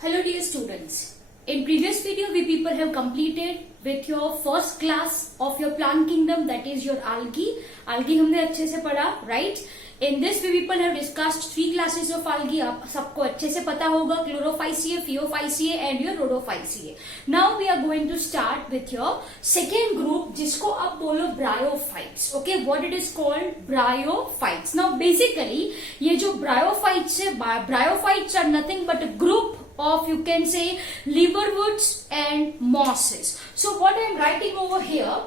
Hello dear students. In previous video we people have completed with your first class of your plant kingdom, that is your algae. Algae हमने अच्छे से पढ़ा, right? In this we people have discussed 3 classes of algae. आप सबको अच्छे से पता होगा, chlorophyceae, phaeophyceae and your rhodophyceae. Now we are going to start with your second group जिसको आप बोलो bryophytes. Okay, what it is called? Bryophytes. Now basically ये जो bryophytes है, bryophytes are nothing but a group of, you can say, liverworts and mosses. So what I am writing over here,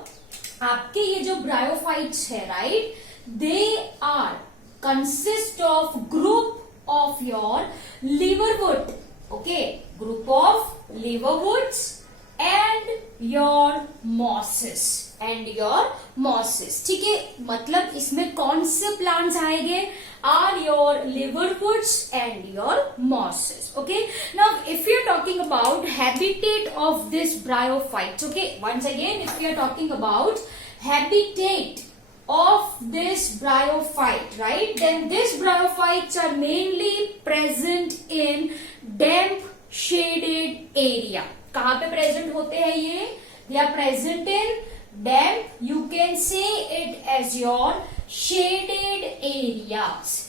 आपके ये जो bryophytes है, right? They are consist of group of your liverwort, okay, group of liverworts and your mosses ठीक है. मतलब इसमें कौन से प्लांट्स आएंगे? Are your liverworts and your mosses. Okay, now if we are talking about habitat of this bryophytes, okay, once again if we are talking about habitat of this bryophyte, right, then these bryophytes are mainly present in damp shaded area. कहाँ पे present होते हैं ये? They are present in damp, you can say it as your shaded areas.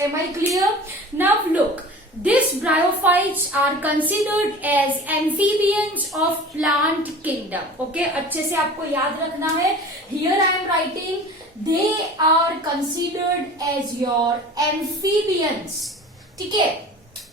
Am I clear? Now look, these bryophytes are considered as amphibians of plant kingdom. Okay, अच्छे से आपको याद रखना है. Here I am writing they are considered as your amphibians. ठीक है,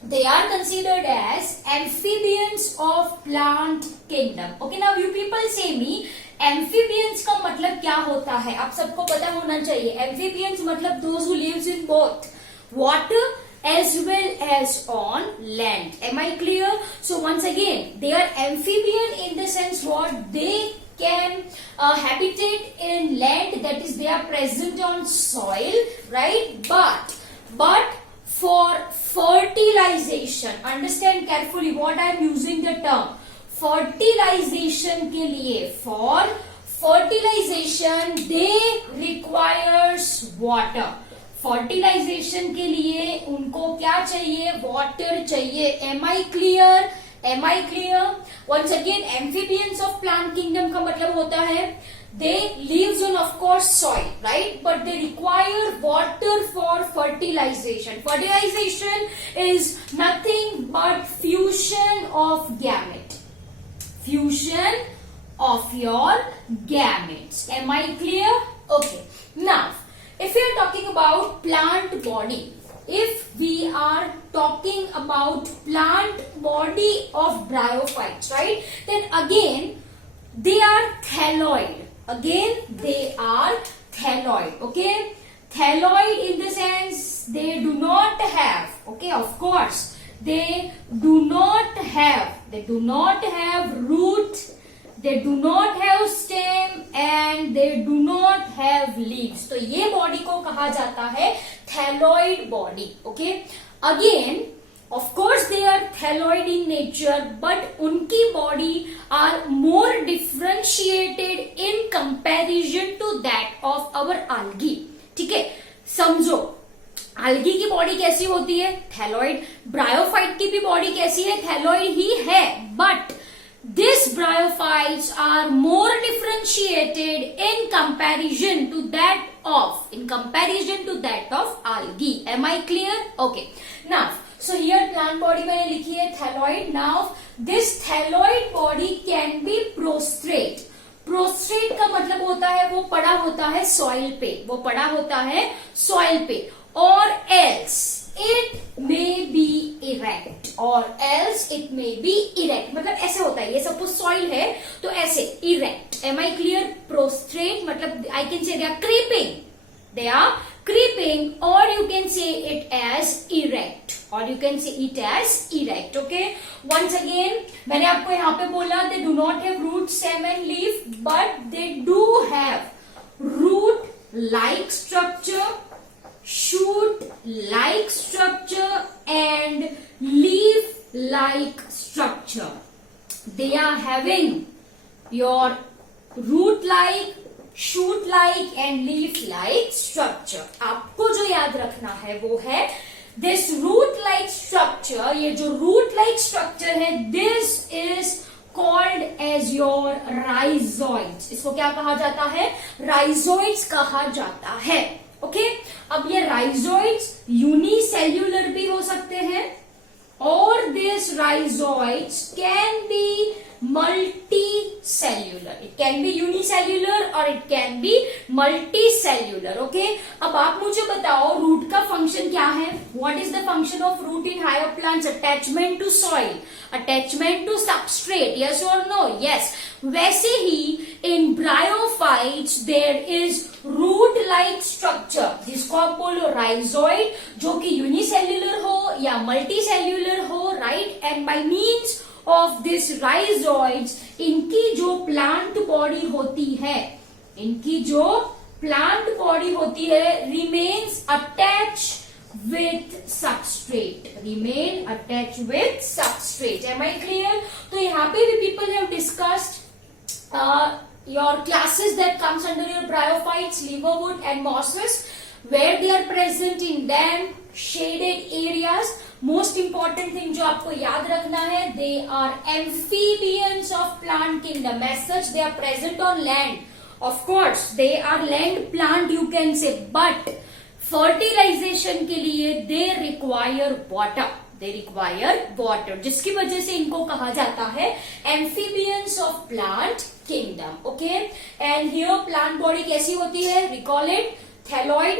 they are considered as amphibians of plant kingdom. Okay, now you people say me, amphibians का मतलब क्या होता है? आप सबको पता होना चाहिए. Amphibians मतलब those who lives in both water as well as on land. Am I clear? So once again, they are amphibian in the sense what they can habitat in land, that is they are present on soil, right? But for fertilization, understand carefully what I am using the term. Fertilization के लिए, for fertilization they requires water. Fertilization के लिए उनको क्या चाहिए? Water चाहिए. Am I clear? Am I clear? Once again, amphibians of plant kingdom का मतलब होता है they lives on of course soil, right? But they require water for fertilization. Fertilization is nothing but fusion of gamete. Fusion of your gametes. Am I clear? Okay. Now, if we are talking about plant body, if we are talking about plant body of bryophytes, right? Then again, they are thalloid. Again, they are thalloid. Okay? Thalloid in the sense they do not have, okay, of course, they do not have root, they do not have stem and they do not have leaves. तो ये body को कहा जाता है thalloid body. Okay, again of course they are thalloid in nature, but उनकी body are more differentiated in comparison to that of our algae. ठीक है, समझो algae की बॉडी कैसी होती है? थैलॉइड. ब्रायोफाइट की भी बॉडी कैसी है? थैलॉइड ही है. But these bryophytes are more differentiated in comparison to that of algae. Am I clear? Okay. Now, so here plant body मैंने लिखी है thalloid. Now, this thalloid body can be prostrate. Prostate का मतलब होता है वो पड़ा होता है सॉइल पे, और else it may be erect, मतलब ऐसे होता है. ये सपोज सॉइल है तो ऐसे erect. Am I clear? Prostrate मतलब I can say they are creeping, or you can say it as erect, okay. Once again, मैंने आपको यहाँ पे बोला they do not have root, stem and leaf, but they do have root like structure, shoot like structure and leaf like structure. They are having your root like, shoot like and leaf like structure. आपको जो याद रखना है वो है this root like structure, ये जो root like structure है, this is called as your rhizoids. इसको क्या कहा जाता है? राइजोइड्स कहा जाता है। ओके अब ये राइजोइड्स यूनिसेल्यूलर भी हो सकते हैं और this rhizoids can be multicellular. It can be unicellular or it can be multicellular. Okay? अब आप मुझे बताओ रूट का फंक्शन क्या है? What is the function of root in higher plants? Attachment to soil, attachment to substrate. Yes or no? Yes. वैसे ही in bryophytes there is root-like structure जिसको आप बोलो rhizoid, जो कि unicellular हो या multicellular हो, right? And by means of this rhizoids, इनकी जो प्लांट बॉडी होती है, इनकी जो प्लांट बॉडी होती है, remains attached with substrate, remain attached with substrate. Am I clear? तो यहाँ पे भी people have discussed your classes that comes under your bryophytes, liverwood and mosses, where they are present in damp shaded areas. Most important thing जो आपको याद रखना है, they are amphibians of plant kingdom, as such they are present on land, of course they are land plant you can say, but fertilization के लिए they require water, they require water, जिसकी वजह से इनको कहा जाता है amphibians of plant kingdom. Okay and here plant body कैसी होती है? रिकॉल इट, थैलॉइड,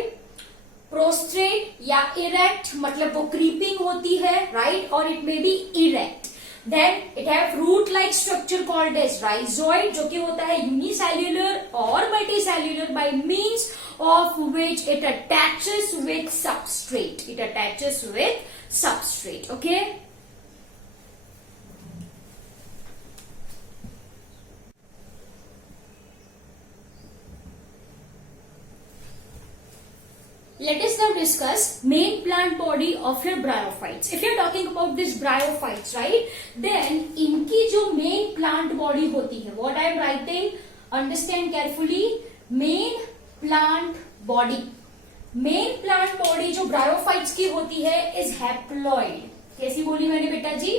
प्रोस्ट्रेट या इरेक्ट, मतलब वो क्रीपिंग होती है, राइट? और it may be erect. Then it have root like structure called as rhizoid, जो कि होता है यूनिसेल्युलर और multicellular, by means of which it attaches with substrate, it attaches with substrate. Okay let us now discuss main plant body of your bryophytes. If you are talking about this bryophytes, right, then इनकी जो main plant body होती है, what I am writing, understand carefully, main plant body, main plant body जो bryophytes की होती है is haploid. कैसी बोली मैंने बेटा जी?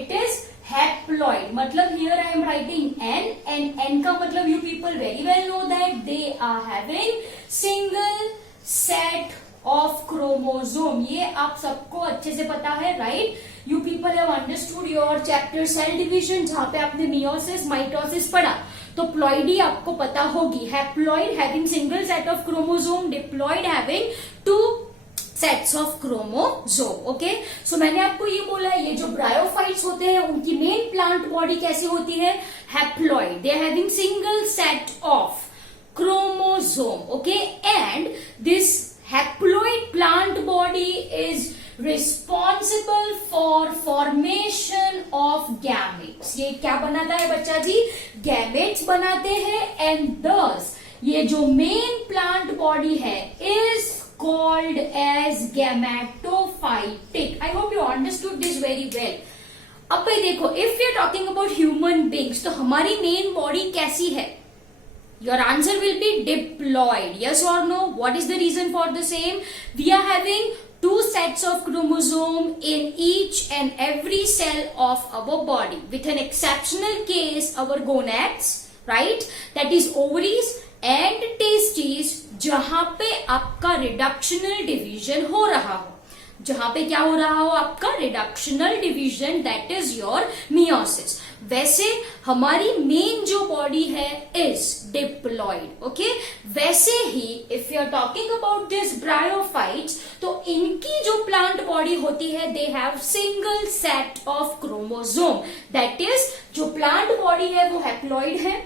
It is haploid. मतलब here I am writing N, and N का मतलब you people very well know that they are having single set of chromosome. ये आप सबको अच्छे से पता है, right? You people have understood your chapter cell division, जहां पे आपने मियोसिस माइटोसिस पढ़ा, तो प्लॉइडी आपको पता होगी। Haploid having single set of chromosome, diploid having two sets of chromosome. Okay so मैंने आपको ये बोला है, ये जो ब्रायोफाइट्स होते हैं उनकी मेन प्लांट बॉडी कैसी होती है? Haploid, they are having single set of chromosome. Okay, and this haploid plant body is responsible for formation of gametes. ये क्या बनाता है बच्चा जी? gametes बनाते हैं, and thus ये जो main plant body है is called as gametophytic. I hope you understood this very well. अब भाई देखो, if we are talking about human beings, तो हमारी main body कैसी है? Your answer will be diploid. Yes or no? What is the reason for the same? We are having two sets of chromosome in each and every cell of our body, with an exceptional case our gonads, right? That is ovaries and testes, जहां पे आपका reductional division हो रहा हो, जहां पे क्या हो रहा हो आपका reductional division, that is your meiosis. वैसे हमारी मेन जो बॉडी है इज डिप्लॉइड। ओके वैसे ही if you are talking about this bryophytes, तो इनकी जो प्लांट बॉडी होती है, they have single set of chromosome, that is जो प्लांट बॉडी है वो हैप्लॉइड है।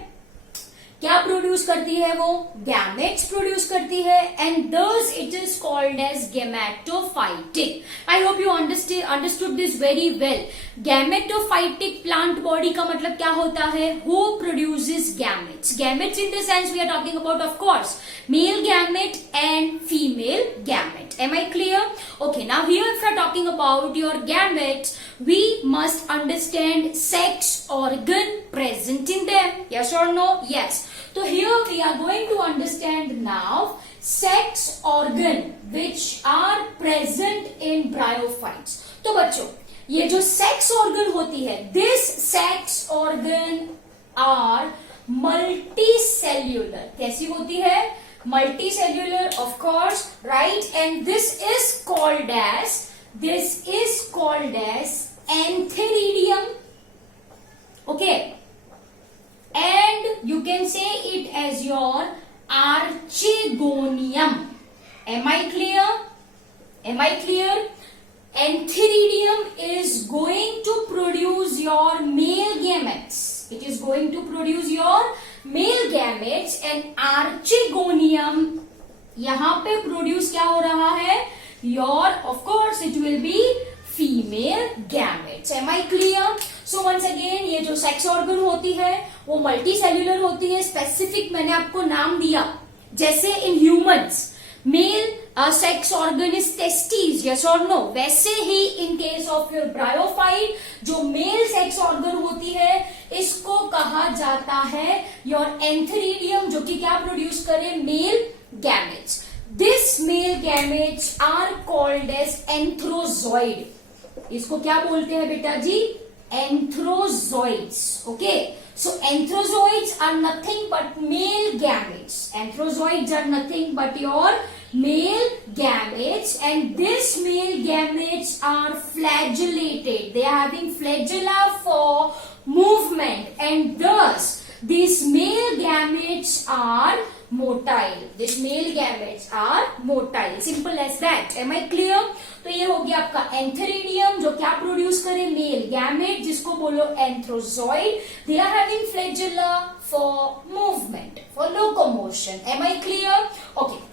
क्या प्रोड्यूस करती है वो? गैमेट्स प्रोड्यूस करती है, and thus it is called as gametophytic. I hope you understood this very well. Gametophytic plant body का मतलब क्या होता है? Who produces gametes? Gametes in the sense we are talking about of course male gamete and female gamete. Am I clear? Okay now here if you are talking about your gametes, we must understand sex organ present in them. Yes or no? Yes. So here we are going to understand now sex organ which are present in bryophytes. तो बच्चों ये जो sex organ होती है, this sex organ are multi cellular. कैसी होती है? Multi cellular, of course, right. And this is called as antheridium, okay. And you can say it as your archegonium. Am I clear? Antheridium is going to produce your male gametes. It is going to produce your male gametes and archegonium यहाँ पे produce क्या हो रहा है? Your, of course, it will be female gametes. Am I clear? So once again, ये जो sex organ होती है वो मल्टी सेल्यूलर होती है। स्पेसिफिक मैंने आपको नाम दिया, जैसे in humans male sex organ is testis, yes और नो, वैसे ही in case of your bryophyte जो मेल सेक्स ऑर्गन होती है इसको कहा जाता है योर एंथेरिडियम, जो कि क्या प्रोड्यूस करे? Male gametes. This male gametes are called as antherozoid. इसको क्या बोलते हैं बेटा जी? Anthrozoids. Okay, so anthrozoids are nothing but male gametes. Anthrozoids are nothing but your male gametes, and these male gametes are flagellated. They are having flagella for movement, and thus these male gametes are motile. These male gametes are motile. Simple as that. Am I clear? तो ये हो गया आपका antheridium, जो क्या produce करे? Mail gamete, जिसको बोलो antherozoid. They are having flagella for movement, for locomotion. Am I clear? Okay,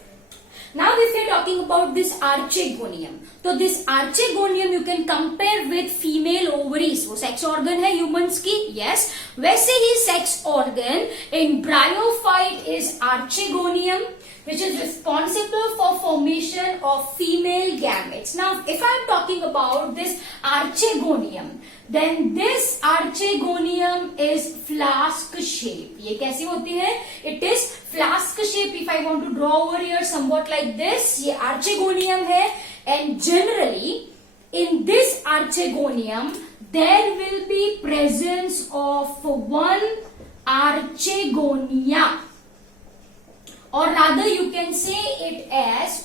now if we are talking about this archegonium, तो this archegonium you can compare with female ovaries. वो sex organ है humans की, yes, वैसे ही sex organ in bryophyte is archegonium, which is responsible for formation of female gametes. Now if I am talking about this archegonium, then this archegonium is flask shape. ये कैसी होती है? It is flask shape. If I want to draw over here somewhat like this, ये archegonium है, and generally in this archegonium there will be presence of one archegonia, or rather you can say it as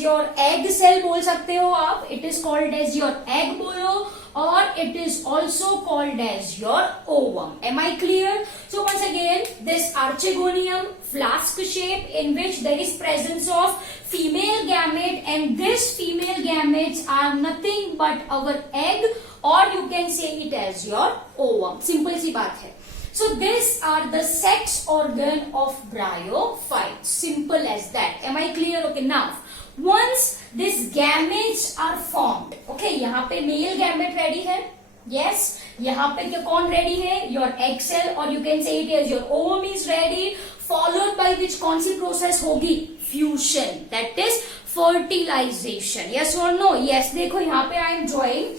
your egg cell बोल सकते हो आप. It is called as your egg बोलो, or it is also called as your ovum. Am I clear? So once again, this archegonium, flask shape, in which there is presence of female gamete, and this female gametes are nothing but our egg, or you can say it as your ovum. Simple सी बात है. So these are the sex organ of bryophytes. Simple as that. Am I clear? Okay, now once these gametes are formed, okay, यहाँ पे male gamete ready है, yes, यहाँ पे क्या कौन ready है? Your egg cell, or you can say it as your ovum is ready, followed by which कौन सी process होगी? Fusion, that is fertilization. Yes or no? Yes. देखो यहाँ पे I am drawing.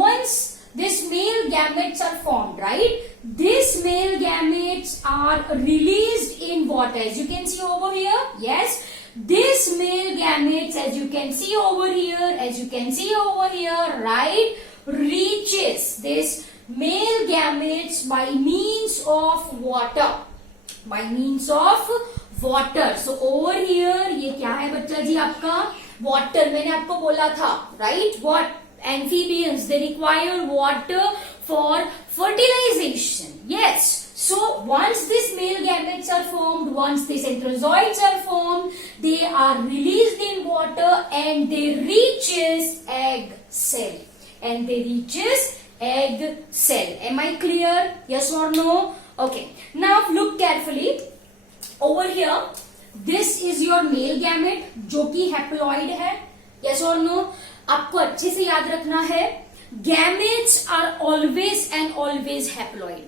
Once these male gametes are formed, right? These male gametes are released in what? As you can see over here, yes. These male gametes, as you can see over here, right, reaches this male gametes by means of water. So over here, ये क्या है बच्चा जी आपका? Water. मैंने आपको बोला था, right? What? Amphibians, they require water for fertilization. Yes. So once these male gametes are formed, once these enterozoids are formed, they are released in water and they reaches egg cell. Am I clear? Yes or no? Okay. Now look carefully. Over here, this is your male gamete, जो कि haploid है. Yes or no? आपको अच्छे से याद रखना है, gametes are always and always haploid.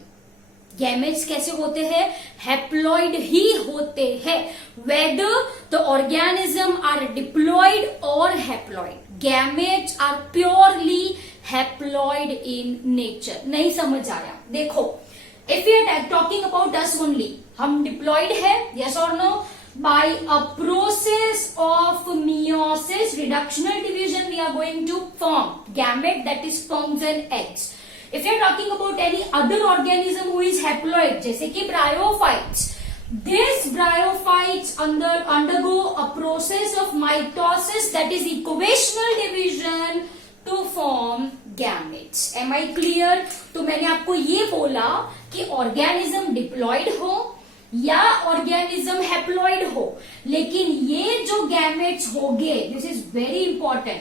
Gametes कैसे होते हैं? Haploid ही होते हैं. Whether the organism are diploid or haploid, gametes are purely haploid in nature. नहीं समझ आया? देखो, if we are talking about us only, हम डिप्लॉयड है, यस और no? By a process of meiosis, reductional division, we are going to form gamete, that is sperms and eggs. If you are talking about any other organism who is haploid, जैसे कि bryophytes, these bryophytes undergo a process of mitosis, that is equational division, to form gametes. Am I clear? तो मैंने आपको ये बोला कि organism diploid हो या ऑर्गेनिज्म हैप्लॉइड हो, लेकिन ये जो गैमेट्स होंगे, this is very important,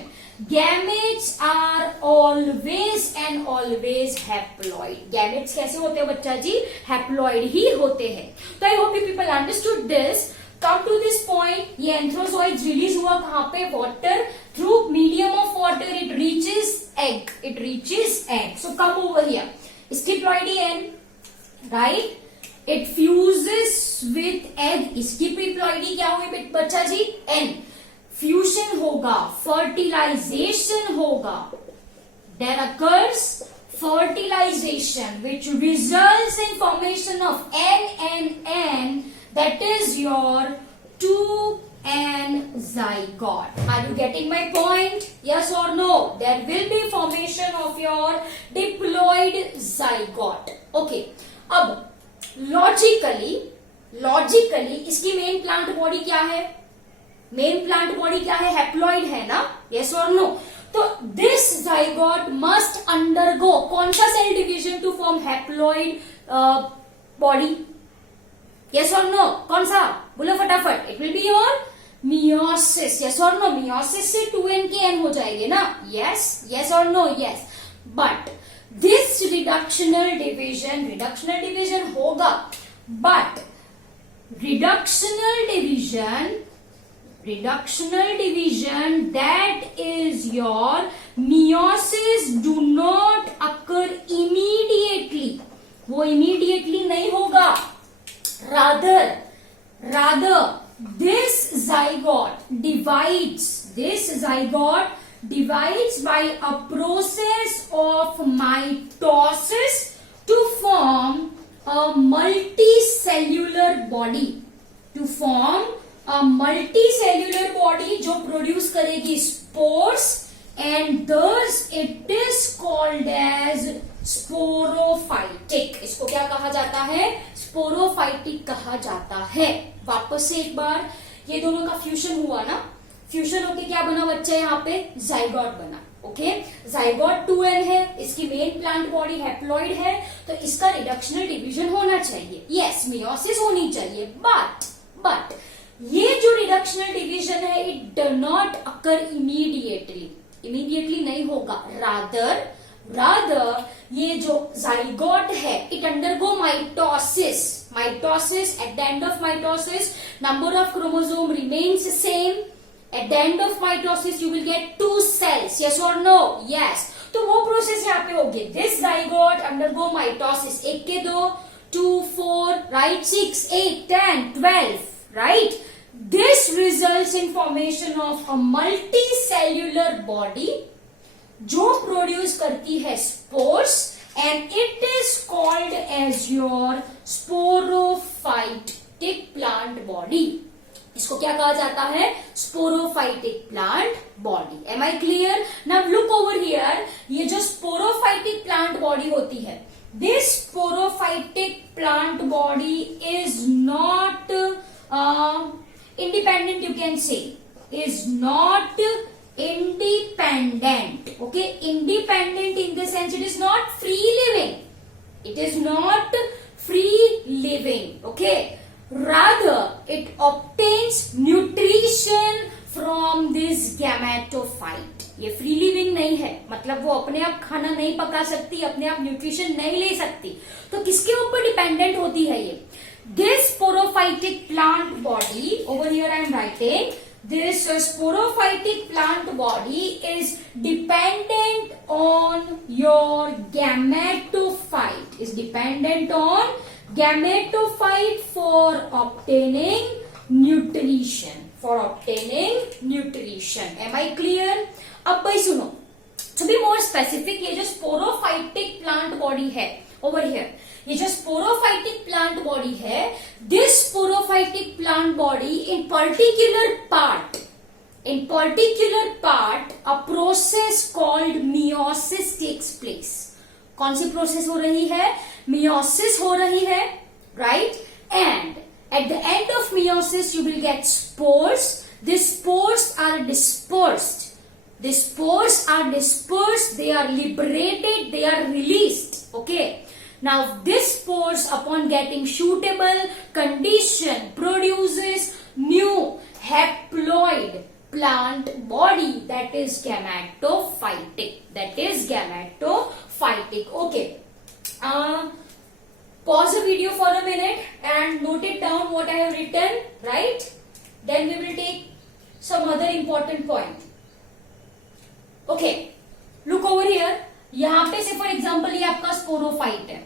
gametes are always and always haploid. Gametes कैसे होते हैं बच्चा जी? हैप्लॉइड ही होते हैं. तो I hope you people understood this. Come to this point, ये एंथ्रोजॉइड्स रिलीज हुआ कहां पे? Water. Through medium of water it reaches egg. It reaches egg. So come over here. Its ploidy N, right? It fuses with egg. इसकी प्रिप्लॉइडी क्या हुई बच्चा जी? N. फ्यूजन होगा, फर्टिलाइजेशन होगा. There occurs fertilization which results in formation of N. That is your 2N zygote. Are you getting my point? Yes or no? There will be formation of your diploid zygote. Okay. अब logically इसकी main plant body क्या है? Main plant body क्या है? Haploid है ना? Yes और no? तो दिस जाइगोट मस्ट अंडरगो कौन सा cell division to form haploid body? Yes और नो? कौन सा? बोलो फटाफट. It will be your meiosis. Yes और नो? मियोसिस से 2n के n हो जाएंगे ना? यस और no? Yes. But this reductional division होगा, but reductional division that is your meiosis do not occur immediately. वो immediately नहीं होगा. rather this zygote divides by a process of mitosis to form a multicellular body. जो produce करेगी spores, and thus it is called as sporophytic. इसको क्या कहा जाता है? स्पोरोफाइटिक कहा जाता है. वापस से एक बार, ये दोनों का फ्यूजन हुआ ना? फ्यूजन होके क्या बना बच्चा? यहाँ पे जाइगोट बना. ओके, जाइगोट 2n है, इसकी मेन प्लांट बॉडी हैप्लॉइड है, तो इसका रिडक्शनल डिवीजन होना चाहिए. यस, मियोसिस होनी चाहिए. बट ये जो रिडक्शनल डिवीजन है, it does not occur immediately नहीं होगा. रादर ये जो जाइगोट है, it undergo mitosis. Eight the end of mitosis, number of chromosome remains same. At the end of mitosis, you will get 2 cells. Yes or no? Yes. तो वो process यहाँ पे होगी. This zygote undergo mitosis. 1 के 2, 2, 4, right? 6, 8, 10, 12, right? This results in formation of a multicellular body जो produce करती है spores, and it is called as your sporophytic plant body. इसको क्या कहा जाता है? Sporophytic plant body. Am I clear? Now look over here. ये जो स्पोरोफाइटिक प्लांट बॉडी होती है, this sporophytic plant body is not independent. You can say is not independent. Okay, independent in the sense it is not free living. It is not free living. Okay, rather it obtains nutrition from this gametophyte. ये free living नहीं है, मतलब वो अपने आप खाना नहीं पका सकती, अपने आप न्यूट्रिशन नहीं ले सकती. तो किसके ऊपर डिपेंडेंट होती है ये? This sporophytic plant body, over here I am writing, this sporophytic plant body is dependent on your gametophyte, is dependent on gametophyte for obtaining nutrition, Am I clear? अब भाई सुनो, to be more specific, ये जो sporophytic plant body है over here, ये जो sporophytic plant body है, this sporophytic plant body in particular part a process called meiosis takes place. कौन सी प्रोसेस हो रही है? meiosis हो रही है, right? And at the end of meiosis you will get spores. These spores are dispersed. They are liberated, they are released. Okay. Now this spores, upon getting suitable condition, produces new haploid plant body, that is gametophytic. Okay. Pause the video for a minute and note it down what I have written, right? Then we will take some other important point. Okay, look over here. यहाँ पे से for example ये आपका sporophyte है.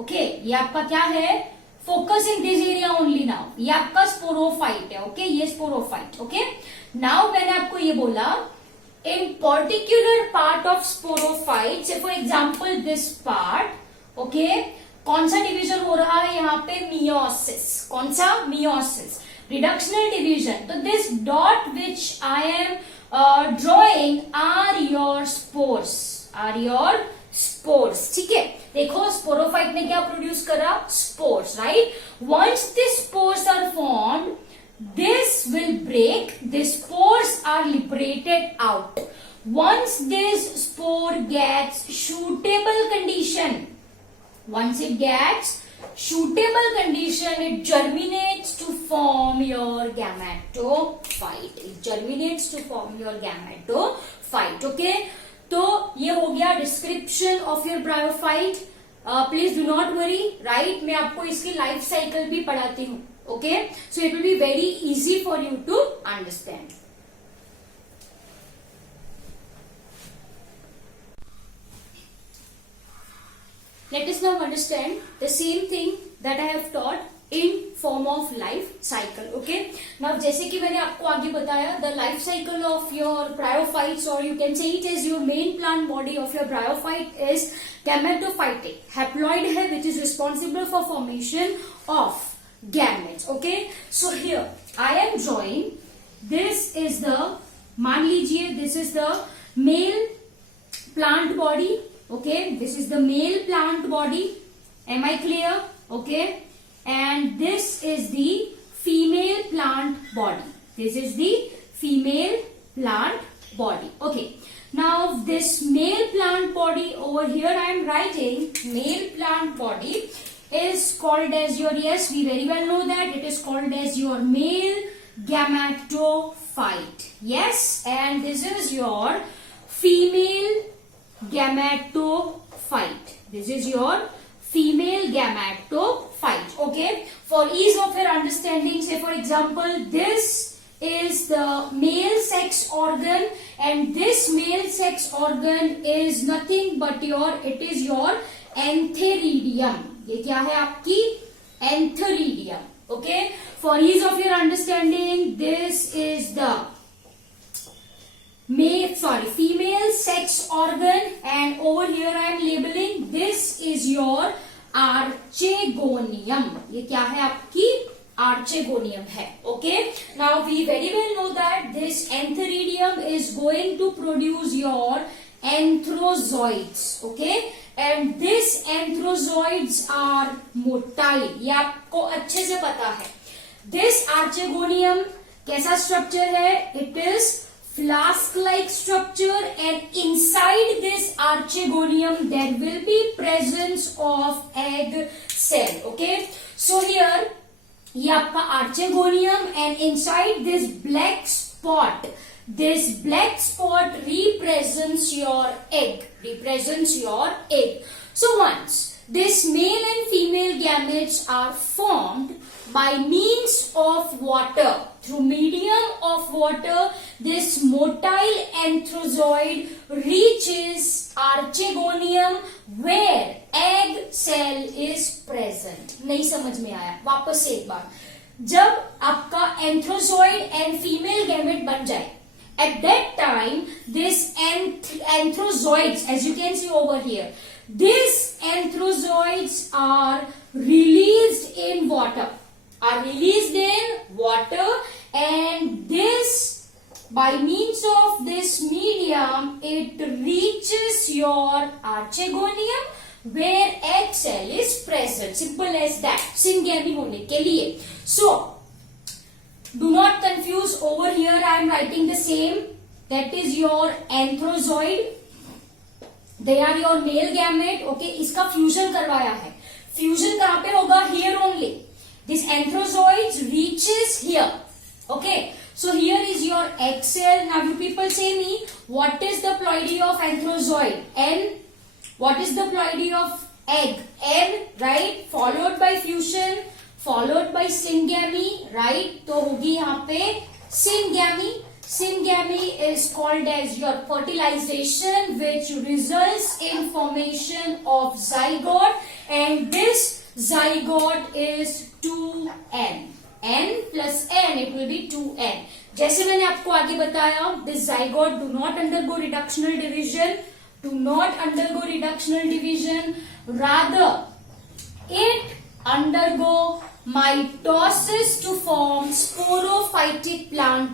Okay, ये आपका क्या है? Focus in this area only now. ये आपका स्पोरोफाइट है. ओके, ये स्पोरोफाइट. ओके, नाउ मैंने आपको ये बोला in particular part of sporophyte, say for example this part. Okay, कौन सा डिवीजन हो रहा है यहाँ पे? मियोसिस. कौन सा? Meiosis, reductional division. तो this dot which I am drawing are your spores. ठीक है, देखो स्पोरोफाइट ने क्या प्रोड्यूस करा? Spores, right? Once this spores are formed, this will break. The spores are liberated out. Once this spore gets suitable condition, it germinates to form your gametophyte. Okay, तो ये हो गया description of your bryophyte. Please do not worry, right? मैं आपको इसकी life cycle भी पढ़ाती हूँ. Okay, so it will be very easy for you to understand. Let us now understand the same thing that I have taught in form of life cycle. Okay, now जैसे कि मैंने आपको आगे बताया, the life cycle of your bryophytes, or you can say it as your main plant body of your bryophyte, is gametophytic. Haploid है which is responsible for formation of gametes. Okay, so here I am drawing, this is the, मान लीजिए this is the male plant body. Okay, this is the male plant body. Am I clear? Okay, and this is the female plant body. Okay, now this male plant body over here, I am writing male plant body is called as your, yes, we very well know that it is called as your male gametophyte. Yes, and this is your female gametophyte. Okay, for ease of your understanding, say for example this is the male sex organ, and this male sex organ is nothing but it is your antheridium. ये क्या है आपकी? antheridium. Okay, for ease of your understanding, this is the female sex organ, and over here I am labeling, this is your archegonium. ये क्या है आपकी? archegonium है. Okay, now we very well know that this antheridium is going to produce your anthrozoids. Okay, and this anthrozoids are motile. ये आपको अच्छे से पता है. This archegonium कैसा स्ट्रक्चर है? It is flask-like structure, and inside this archegonium there will be presence of egg cell. Okay, so here ये आपका archegonium, and inside this black spot represents your egg. So once this male and female gametes are formed by means of water, through medium of water, this motile anthrozoid reaches archegonium where egg cell is present. नहीं समझ में आया? वापस से एक बार. जब आपका anthrozoid and female gamete बन जाए, at that time this anthrozoids, as you can see over here, this anthrozoids are released in water, and this, by means of this medium, it reaches your archegonium where egg cell is present. Simple as that. Syngamy होने के लिए. So, do not confuse. Over here I am writing the same. That is your anthrozoid. They are your male gamete. Okay, इसका fusion करवाया है. Fusion कहाँ पे होगा? Here only. This anthrozoids reaches here. Okay, so here is your egg cell. Now you people say me, what is the ploidy of anthrozoid? N. What is the ploidy of egg? N, right? Followed by fusion, followed by syngamy, right? तो होगी यहाँ पे syngamy. Syngamy is called as your fertilization, which results in formation of zygote, and this zygote is 2n. n plus n, it will be 2n. जैसे मैंने आपको आगे बताया, this zygote do not undergo reductional division. Rather, it undergo mitosis to form sporophytic plant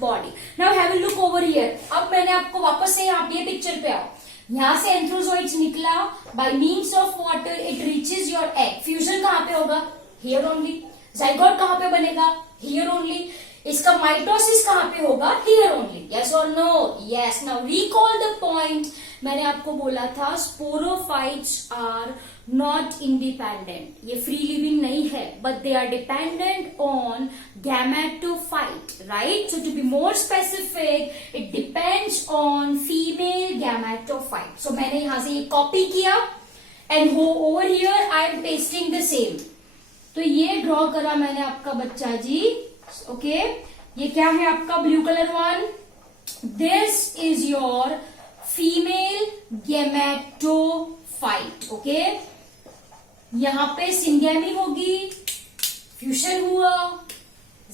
body. Now have a look over here. अब मैंने आपको वापस से यहाँ पे पिक्चर पे आओ. यहाँ से एंथ्रोजोइड्स निकला, by means of water it reaches your egg. Fusion कहाँ पे होगा? Here only. zygote कहाँ पे बनेगा? Here only. इसका माइटोसिस कहाँ पे होगा? Here only. Yes or no? Yes. Now recall the point. मैंने आपको बोला था स्पोरोफाइट्स आर नॉट इंडिपेंडेंट. ये फ्री लिविंग नहीं है, but they are dependent on gametophyte, right? So to be more specific, it depends on female gametophyte. So मैंने यहां से ये कॉपी किया and over here I am pasting the same. तो ये ड्रॉ करा मैंने आपका बच्चा जी. ओके, ये क्या है आपका blue colour one? This is your female gametophyte. Okay, यहां पे सिंगेमी होगी, फ्यूजन हुआ,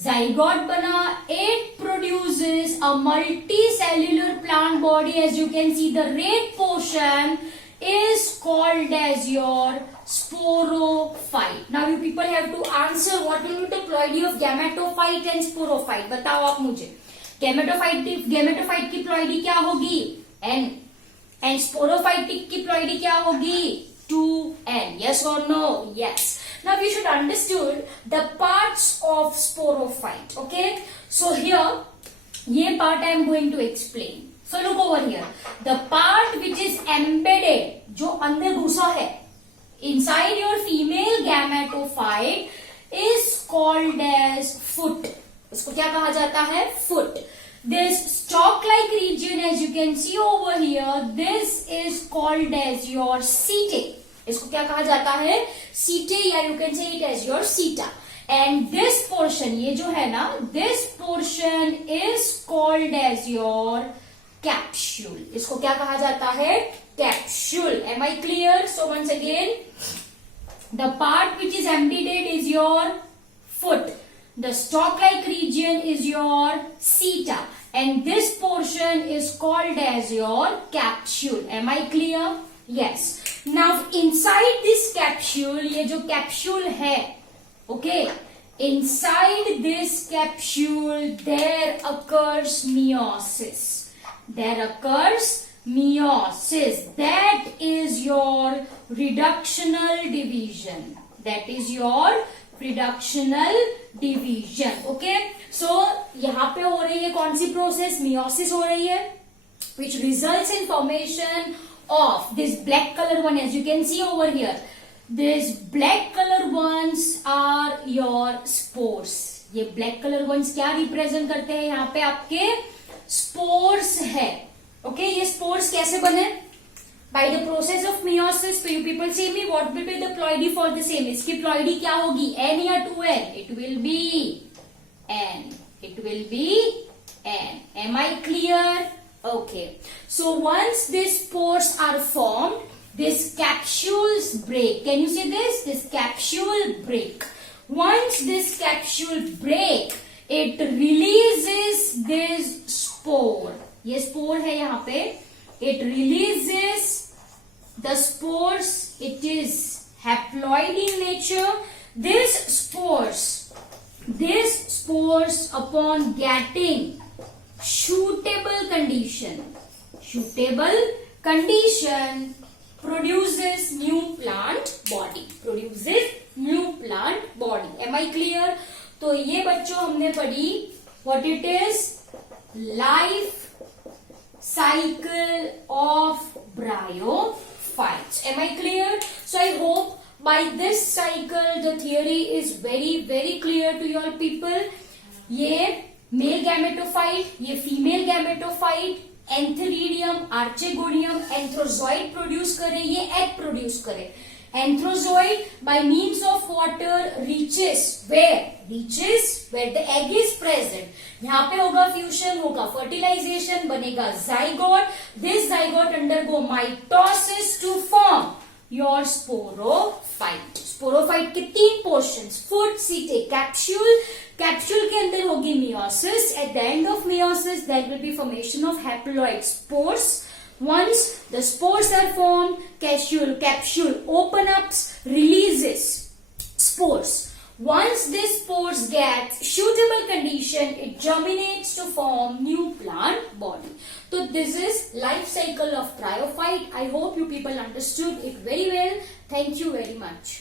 zygote बना, it produces a multicellular plant body. As you can see, the red portion is called as your sporophyte. Now you people have to answer what will be the ploidy of gametophyte and sporophyte. बताओ आप मुझे. gametophyte की ploidy क्या होगी? N. and sporophytic की ploidy क्या होगी? 2n. Yes or no? Yes. Now you should understood the parts of sporophyte. Okay. So here, ये part I am going to explain. So look over here. The part which is embedded, जो अंदर घुसा है, inside your female gametophyte is called as foot. इसको क्या कहा जाता है? Foot. This stalk-like region, as you can see over here, this is called as your setae. इसको क्या कहा जाता है? Setae, या you can say it as your seta. And this portion, ये जो है ना, this portion is called as your capsule. इसको क्या कहा जाता है? Capsule. Am I clear? So once again, the part which is embedded is your foot. The stalk-like region is your seta, and this portion is called as your capsule. Am I clear? Yes. Now inside this capsule, ये जो capsule है, okay, inside this capsule there occurs meiosis. That is your reductional division. Okay, so यहाँ पे हो रही है कौन सी process? meiosis हो रही है, which results in formation of this black color one. As you can see over here, these black color ones are your spores. ये black color ones क्या represent करते हैं? यहाँ पे आपके spores है. Okay, ये spores कैसे बने? By the process of meiosis. So you people say me, what will be the ploidy for the same? इसकी ploidy क्या होगी? N या 2n? It will be N. Am I clear? Okay. So once these spores are formed, these capsules break. Can you see this? This capsule break. Once this capsule break, it releases this spore. ये spore है यहाँ पे. it releases the spores. It is haploid in nature. These spores upon getting suitable condition produces new plant body. Am I clear? तो ये बच्चों हमने पढ़ी what it is, life cycle of bryophytes. Am I clear? So I hope by this cycle the theory is very very clear to your people. ये male gametophyte, ये female gametophyte, antheridium, archegonium, antherozoid produce करे, ये egg produce करे. Antherozoid by means of water reaches where the egg is present. यहाँ पे होगा fusion, होगा fertilization, बनेगा zygote. This zygote undergo mitosis to form your sporophyte. Sporophyte के 3 portions, foot, seta, capsule. Capsule के अंदर होगी meiosis. At the end of meiosis there will be formation of haploid spores. Once the spores are formed, capsule open up, releases spores. Once these spores get suitable condition, it germinates to form new plant body. So this is life cycle of bryophyte. I hope you people understood it very well. Thank you very much.